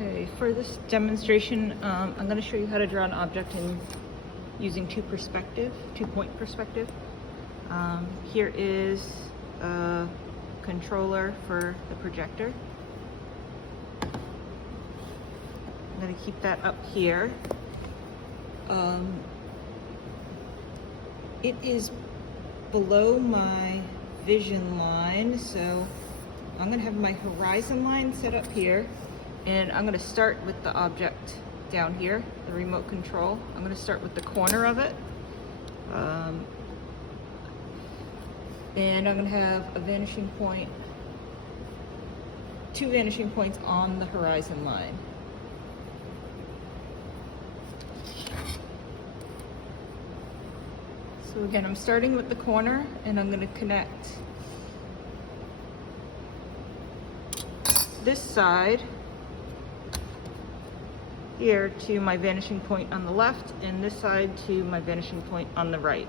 Okay, for this demonstration, I'm going to show you how to draw an object using two-point perspective. Here is a controller for the projector. I'm going to keep that up here. It is below my vision line, so I'm going to have my horizon line set up here. And I'm going to start with the object down here, the remote control. I'm going to start with the corner of it. And I'm going to have a vanishing point, two vanishing points on the horizon line. So again, I'm starting with the corner and I'm going to connect this side here to my vanishing point on the left and this side to my vanishing point on the right.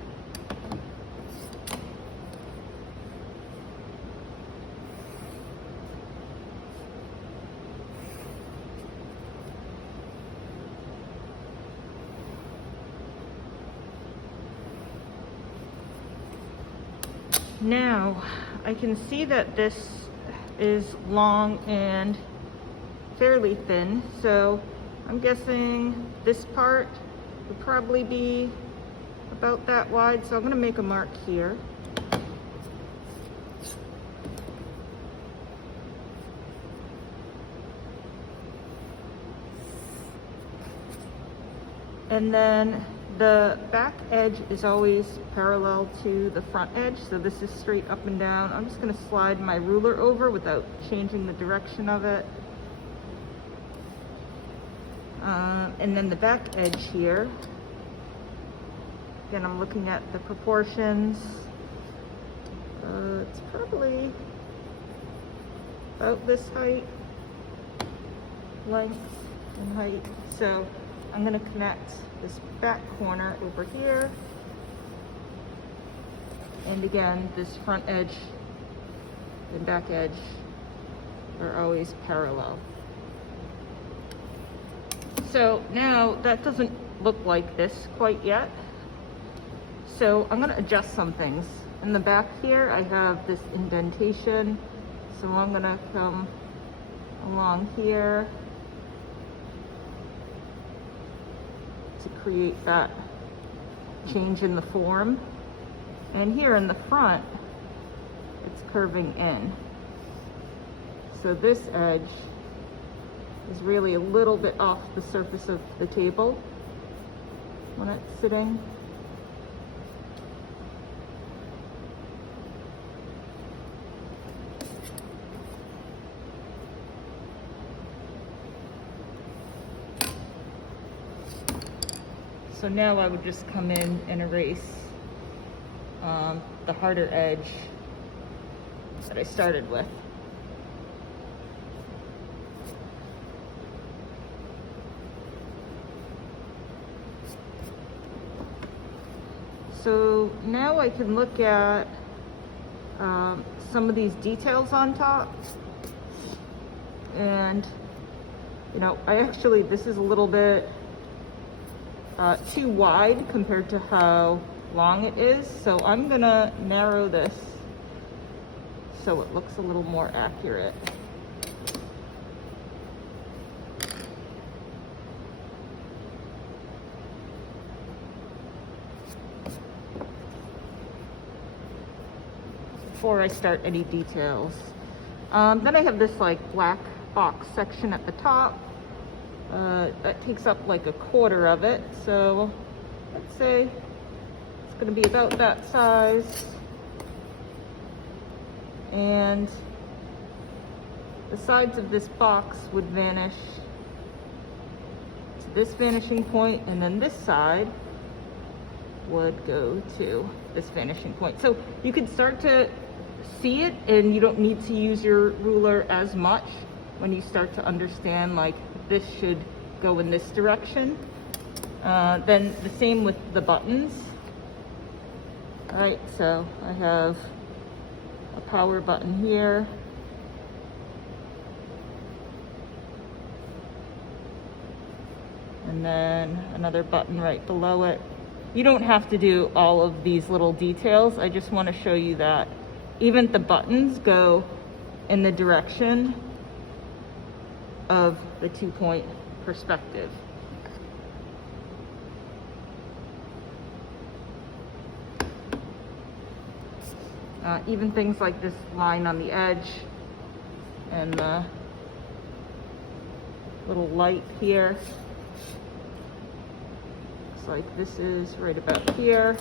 Now I can see that this is long and fairly thin, so I'm guessing this part would probably be about that wide, so I'm going to make a mark here. And then the back edge is always parallel to the front edge, so this is straight up and down. I'm just going to slide my ruler over without changing the direction of it. And then the back edge here, again, I'm looking at the proportions. It's probably about this height, length and height. So I'm going to connect this back corner over here. And again, this front edge and back edge are always parallel. So now that doesn't look like this quite yet. So I'm going to adjust some things. In the back here, I have this indentation. So I'm going to come along here to create that change in the form. And here in the front, it's curving in. So this edge is really a little bit off the surface of the table when it's sitting. So now I would just come in and erase the harder edge that I started with. So now I can look at some of these details on top. And, you know, this is a little bit too wide compared to how long it is. So I'm gonna narrow this so it looks a little more accurate. Before I start any details. Then I have this like black box section at the top. That takes up like a quarter of it. So let's say it's going to be about that size. And the sides of this box would vanish to this vanishing point, and then this side would go to this vanishing point. So you could start to see it, and you don't need to use your ruler as much when you start to understand like this should go in this direction. Then the same with the buttons. All right, so I have a power button here. and then another button right below it. You don't have to do all of these little details. I just want to show you that even the buttons go in the direction of the 2-point perspective. Even things like this line on the edge and the little light here. It's like this is right about here.